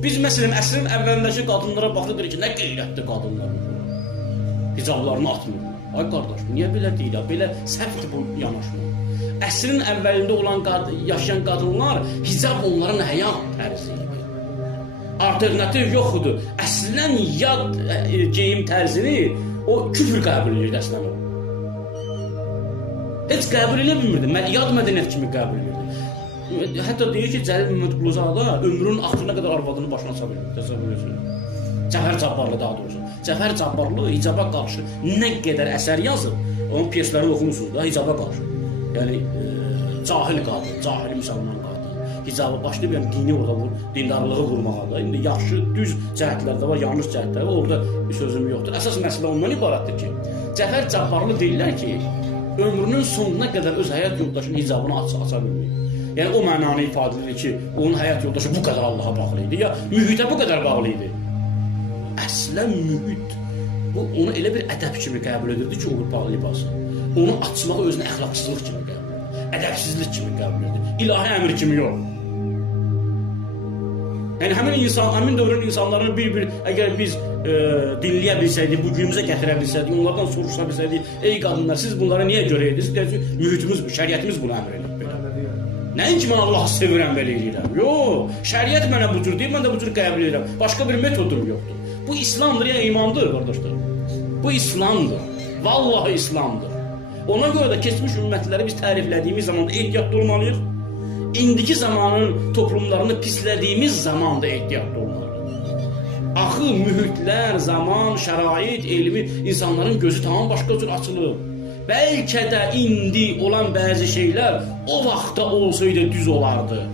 Biz məsələn əsrin əvvəlindəki qadınlara baxırıq ki, nə qeyrətli qadınlarmış. Hicablarını atmırlar. Ay qardaş, niyə belə deyil? Belə səhvdir bu yanaşma. Əsrin əvvəlində olan yaşayan qadınlar hicab onların həyat tərzi idi. Alternativ yoxdur. Əslən yad geyim tərzini o küfr qəbul edirdi əslən o. Heç qəbul edə bilmirdi. Yad mədəniyyət kimi qəbul edirdi. Hətta deyir ki, Cəlil Məmmədquluzadə ömrünün axırına qədər arvadını başına aça bilmirdi. Təsəvvür edirsiniz. Cəfər Cabbarlı daha doğrusu. Cəfər Cabbarlı hicaba qarşı nə qədər əsər yazıb, onun pyeslərini oxumusunuz da hicaba qarşı. Yəni cahil qadın, cahil müsəlman qadın. Hicabı başlayıb yəni dini orada dindarlığı vurmağa da. İndi yaxşı, düz cəhətlər də var, yanlış cəhətlər var. Orada bir sözüm yoxdur. Əsas məsələ ondan ibarətdir ki, Cəfər Cabbarlı deyirlər ki, ömrünün sonuna qədər öz həyat yoldaşının hicabını aça bilməyib. Yəni o mənanı ifadə edir ki, onun həyat yoldaşı bu qədər Allaha bağlı idi, ya mühitə bu qədər bağlı idi. Əslən mühit bu onu elə bir ədəb kimi qəbul edirdi ki, olur bağlı libası. Onu açmağı özünə əxlaqsızlıq kimi qəbul edirdi. Ədəbsizlik kimi qəbul edirdi. İlahi əmr kimi yox. Yəni həmin dövrün insanlarını bir-bir əgər biz dinləyə bilsəydik, bu günümüzə gətirə bilsəydik, onlardan soruşa bilsəydik, ey qadınlar, siz bunları niyə görə edirsiniz? Deyək ki, mühitimiz bu, şəriətimiz bunu əmr edir. Nəinki mən Allahı sevirəm, belə edirəm. Yox, şəriət mənə bu cür deyir, mən də bu cür qəbul edirəm. Başqa bir metodum yoxdur. Bu İslamdır, ya imandır, qardaşlar. Bu İslamdır. Vallahi İslamdır. Ona görə də keçmiş ümmətləri biz təriflədiyimiz zaman da ehtiyatlı olmalıyıq. İndiki zamanın toplumlarını pislədiyimiz zaman da ehtiyatlı olmalıyıq. Axı, mühitlər, zaman, şərait, elmi, insanların gözü tamam başqa cür açılır. Bəlkə də indi olan bəzi şeylər o vaxtda olsaydı düz olardı.